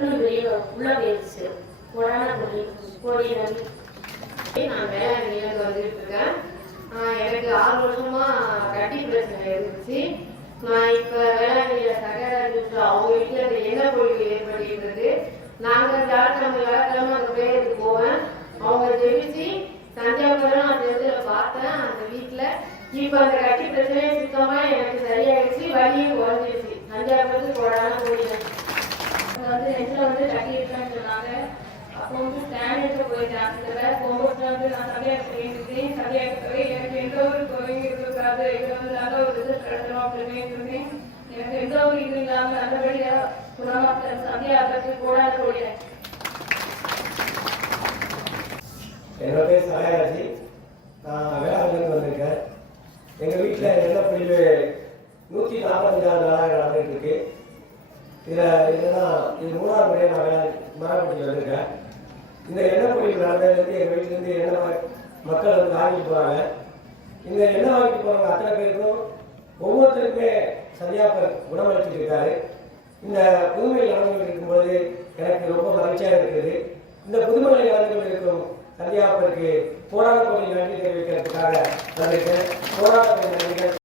டக்குன்னு வெளியே உள்ள போயிடுச்சு கொடான கொடி கோடி நான் வேளாங்கண்ணிலேருந்து வந்துட்டு இருக்கேன் எனக்கு ஆறு வருஷமா கட்டி பிரச்சனை இருந்துச்சு. நான் இப்ப வேளாங்கண்ணியில சகராஜ் அவங்க வீட்டுல இந்த எண்ணெய் பொழிவு ஏற்படுகிறது நாங்க வியாழக்கிழமை வியாழக்கிழமை அந்த பேருக்கு போவேன். அவங்க ஜெபிச்சு சந்தியாபுரம் அந்த இதில் பார்த்தேன். அந்த வீட்டுல இப்ப அந்த கட்டி பிரச்சனையே சுத்தமா எனக்கு சரியாயிடுச்சு. வழியும் குறைஞ்சிருச்சு. சந்தியாபுரத்துக்கு போடாம போயிட்டேன் அவங்க வந்து நெட்ல வந்து கட்டி இருக்கேன்னு சொன்னாங்க அப்போ வந்து ஸ்கேன் எடுக்க போயிட்டேன் அந்த போகும்போது வந்து நான் சதையாக போயிருந்தேன் சதையாக போய் எனக்கு எந்த ஒரு குறையும் இருக்கக்கூடாது இது வந்து நல்ல ஒரு ரிசல்ட் கிடைக்கணும் அப்படின்னு இருந்தேன் எனக்கு எந்த ஒரு இது இல்லாமல் நல்லபடியாக குணமாக சதையாகிறதுக்கு கூடாது கூடிய என்னோட பேர் சகாயாஜி நான் வேளாண்மையிலிருந்து வந்திருக்கேன். எங்கள் வீட்டில் என்ன பிரிவு நூற்றி நாற்பத்தஞ்சாறு நாளாக நடந்துகிட்டு இருக்கு. இதில் என்னன்னா இது மூணாவது முறையாக நான் வேளாண் மரப்பட்டி வந்திருக்கேன். இந்த எண்ணெய் பிரிவு நடந்ததுலேருந்து எங்கள் வீட்டிலேருந்து எண்ணெய் மக்கள் வந்து வாங்கிட்டு போகிறாங்க இந்த எண்ணெய் வாங்கிட்டு போகிறவங்க அத்தனை பேருக்கும் ஒவ்வொருத்தருக்குமே சந்தியாப்பர் குணமளிச்சுட்டு இருக்காரு. இந்த புதுமையில் நடந்து இருக்கும்போது எனக்கு ரொம்ப மகிழ்ச்சியாக இருக்குது. இந்த புதுமையில் நடந்து கொண்டு இருக்கும் சந்தியாப்பருக்கு போராட கோவில் நன்றி தெரிவிக்கிறதுக்காக வந்திருக்கேன் போராட கோவில் நன்றிகள்